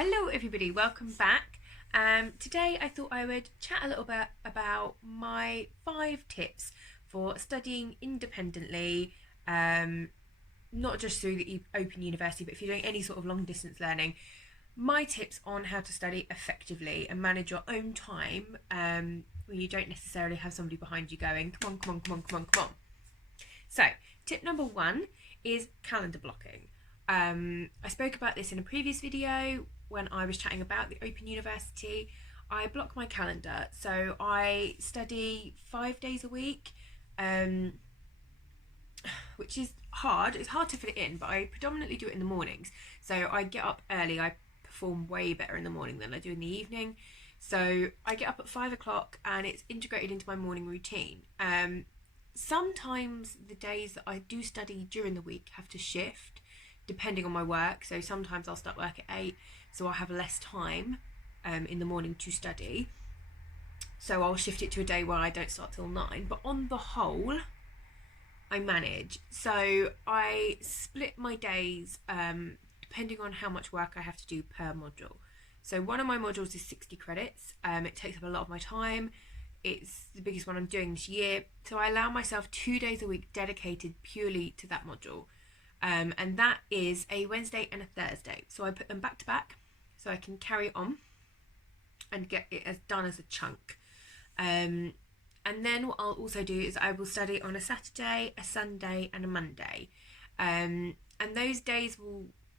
Hello everybody, welcome back. Today I thought I would chat a little bit about my 5 tips for studying independently, not just through the Open University, but if you're doing any sort of long distance learning. My tips on how to study effectively and manage your own time when you don't necessarily have somebody behind you going, come on, come on, come on, come on, come on. So, tip number 1 is calendar blocking. I spoke about this in a previous video when I was chatting about the Open University. I block my calendar, so I study 5 days a week, which is hard. It's hard to fit it in, but I predominantly do it in the mornings. So I get up early. I perform way better in the morning than I do in the evening. So I get up at 5 o'clock and it's integrated into my morning routine. Sometimes the days that I do study during the week have to shift depending on my work. So sometimes I'll start work at 8, so I'll have less time in the morning to study. So I'll shift it to a day where I don't start till 9. But on the whole, I manage. So I split my days depending on how much work I have to do per module. So one of my modules is 60 credits. It takes up a lot of my time. It's the biggest one I'm doing this year. So I allow myself 2 days a week dedicated purely to that module. And that is a Wednesday and a Thursday. So I put them back to back so I can carry on and get it as done as a chunk. And then what I'll also do is I will study on a Saturday, a Sunday and a Monday. And those days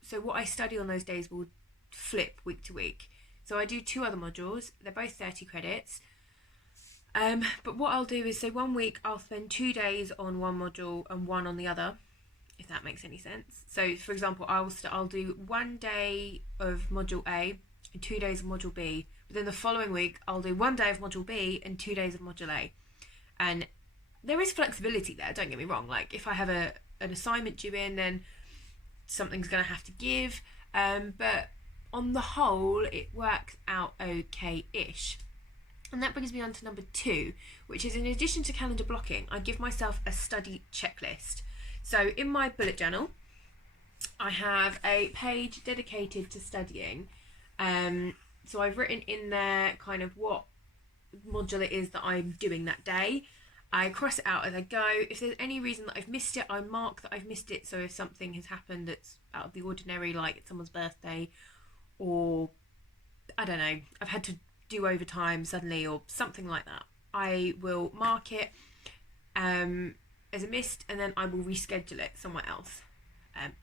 so what I study on those days will flip week to week. So I do 2 other modules. They're both 30 credits. But what I'll do is, so one week I'll spend 2 days on one module and 1 on the other, if that makes any sense. So for example, I'll do 1 day of module A and 2 days of module B, but then the following week I'll do 1 day of module B and 2 days of module A. And there is flexibility there, don't get me wrong. Like if I have an assignment due in, then something's going to have to give, but on the whole it works out okay-ish. And that brings me on to number 2, which is, in addition to calendar blocking, I give myself a study checklist. So in my bullet journal, I have a page dedicated to studying. So I've written in there kind of what module it is that I'm doing that day. I cross it out as I go. If there's any reason that I've missed it, I mark that I've missed it. So if something has happened that's out of the ordinary, like it's someone's birthday, or I don't know, I've had to do overtime suddenly or something like that, I will mark it as a missed, and then I will reschedule it somewhere else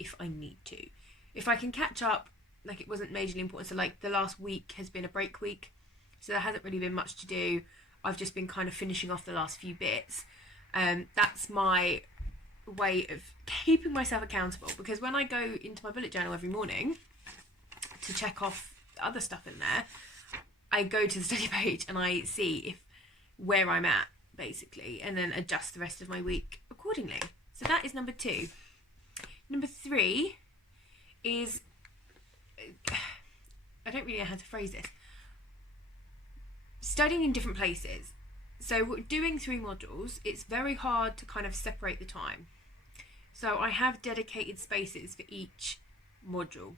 if I need to. If I can catch up, like it wasn't majorly important, so like the last week has been a break week, so there hasn't really been much to do. I've just been kind of finishing off the last few bits. That's my way of keeping myself accountable, because when I go into my bullet journal every morning to check off the other stuff in there, I go to the study page and I see where I'm at, basically, and then adjust the rest of my week accordingly. So that is number 2. Number 3 is, I don't really know how to phrase this, studying in different places. So doing 3 modules, it's very hard to kind of separate the time. So I have dedicated spaces for each module.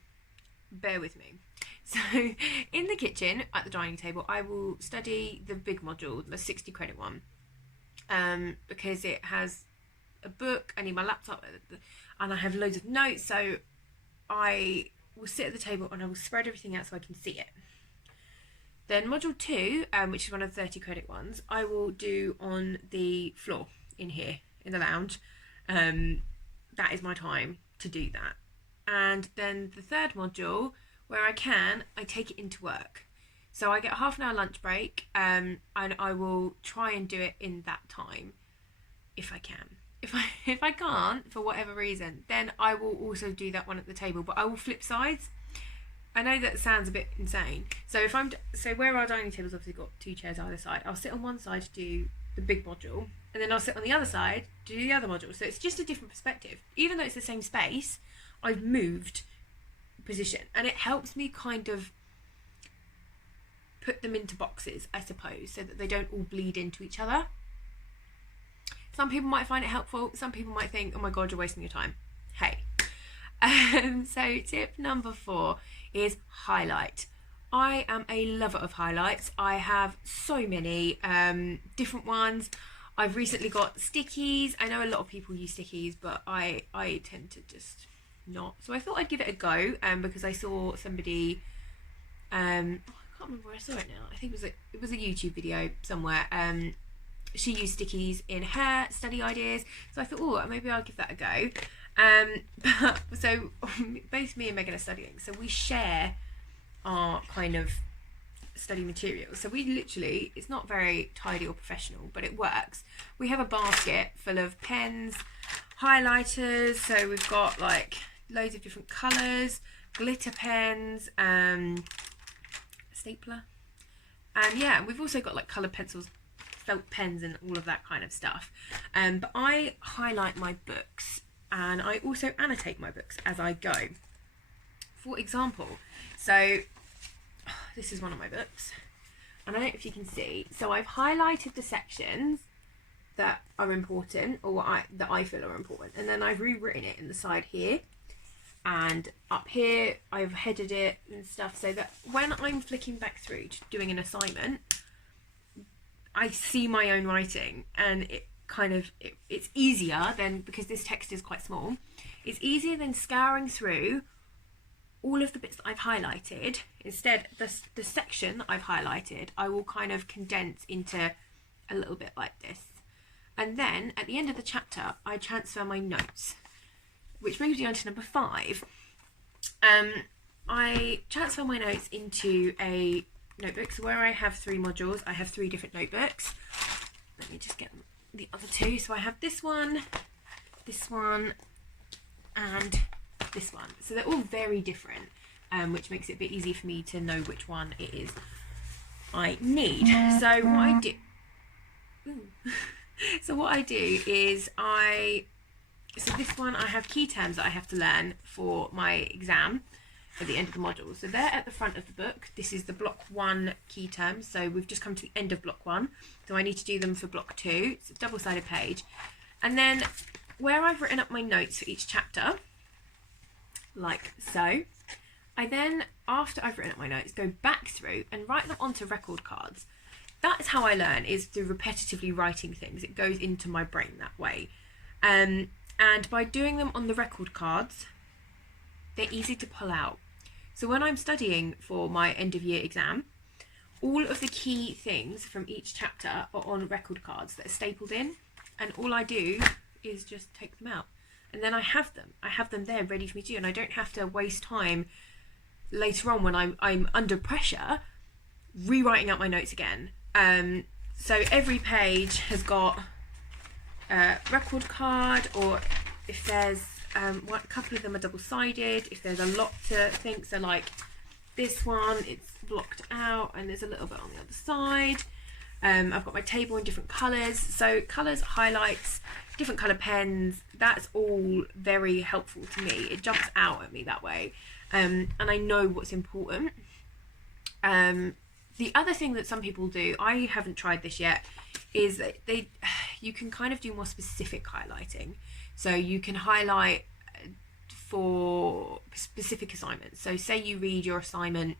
Bear with me. So in the kitchen at the dining table, I will study the big module, the 60 credit one, because it has a book. I need my laptop and I have loads of notes, so I will sit at the table and I will spread everything out so I can see it. Then module 2, which is one of the 30 credit ones, I will do on the floor in here in the lounge. That is my time to do that. And then the 3rd module, where I can, I take it into work. So I get a half an hour lunch break, and I will try and do it in that time if I can. If I can't, for whatever reason, then I will also do that one at the table, but I will flip sides. I know that sounds a bit insane. So where our dining table's obviously got 2 chairs either side, I'll sit on one side to do the big module, and then I'll sit on the other side to do the other module. So it's just a different perspective. Even though it's the same space, I've moved position, and it helps me kind of put them into boxes, I suppose, so that they don't all bleed into each other. Some people might find it helpful. Some people might think, oh my god, you're wasting your time. Hey, So tip number 4 is highlight. I am a lover of highlights. I have so many different ones. I've recently got stickies. I know a lot of people use stickies, but I tend to just not. So I thought I'd give it a go because I saw somebody I can't remember where I saw it now. I think it was a YouTube video somewhere. She used stickies in her study ideas, so I thought, oh, maybe I'll give that a go. So both me and Megan are studying, so we share our kind of study materials. So we literally, it's not very tidy or professional, but it works. We have a basket full of pens, highlighters, so we've got like loads of different colours, glitter pens, stapler, and yeah, we've also got like coloured pencils, felt pens, and all of that kind of stuff. But I highlight my books and I also annotate my books as I go. For example, so this is one of my books, and I don't know if you can see, so I've highlighted the sections that are important, or that I feel are important, and then I've rewritten it in the side here, and up here I've headed it and stuff, so that when I'm flicking back through to doing an assignment, I see my own writing, and it kind of it's easier than, because this text is quite small, it's easier than scouring through all of the bits that I've highlighted. Instead, the section that I've highlighted, I will kind of condense into a little bit like this. And then at the end of the chapter, I transfer my notes, which brings me on to number 5. I transfer my notes into a notebook. So where I have 3 modules, I have 3 different notebooks. Let me just get the other 2. So I have this one, and this one. So they're all very different, which makes it a bit easier for me to know which one it is I need. So what I do... So what I do is so this one, I have key terms that I have to learn for my exam at the end of the module. So they're at the front of the book. This is the block 1 key terms. So we've just come to the end of block 1. So I need to do them for block 2. It's a double-sided page. And then where I've written up my notes for each chapter, like so, I then, after I've written up my notes, go back through and write them onto record cards. That's how I learn, is through repetitively writing things. It goes into my brain that way. And by doing them on the record cards, they're easy to pull out. So when I'm studying for my end of year exam, all of the key things from each chapter are on record cards that are stapled in, and all I do is just take them out. And then I have them there ready for me to do, and I don't have to waste time later on when I'm under pressure rewriting out my notes again. So every page has got a record card, or if there's a couple of them are double-sided, if there's a lot to think, so like this one, it's blocked out and there's a little bit on the other side. I've got my table in different colours, so colours, highlights, different colour pens, that's all very helpful to me. It jumps out at me that way, and I know what's important. The other thing that some people do, I haven't tried this yet, is that you can kind of do more specific highlighting. So you can highlight for specific assignments. So say you read your assignment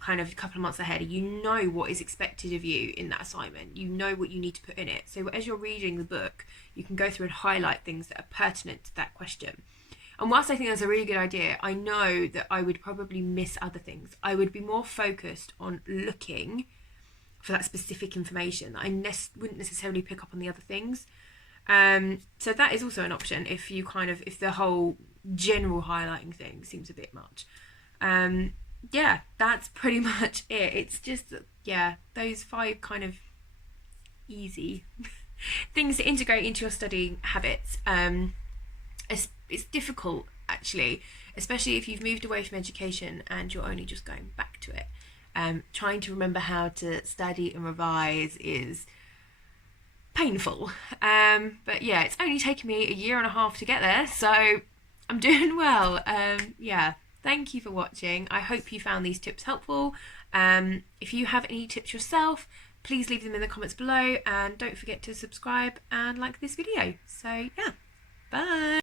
kind of a couple of months ahead, and you know what is expected of you in that assignment. You know what you need to put in it. So as you're reading the book, you can go through and highlight things that are pertinent to that question. And whilst I think that's a really good idea, I know that I would probably miss other things. I would be more focused on looking for that specific information. I wouldn't necessarily pick up on the other things. So that is also an option if the whole general highlighting thing seems a bit much. Yeah, that's pretty much it. It's just, yeah, those 5 kind of easy things to integrate into your studying habits. It's difficult, actually, especially if you've moved away from education and you're only just going back to it. Trying to remember how to study and revise is painful. But yeah, it's only taken me 1.5 years to get there, so I'm doing well. Yeah, thank you for watching. I hope you found these tips helpful. If you have any tips yourself, please leave them in the comments below, and don't forget to subscribe and like this video. So yeah, bye.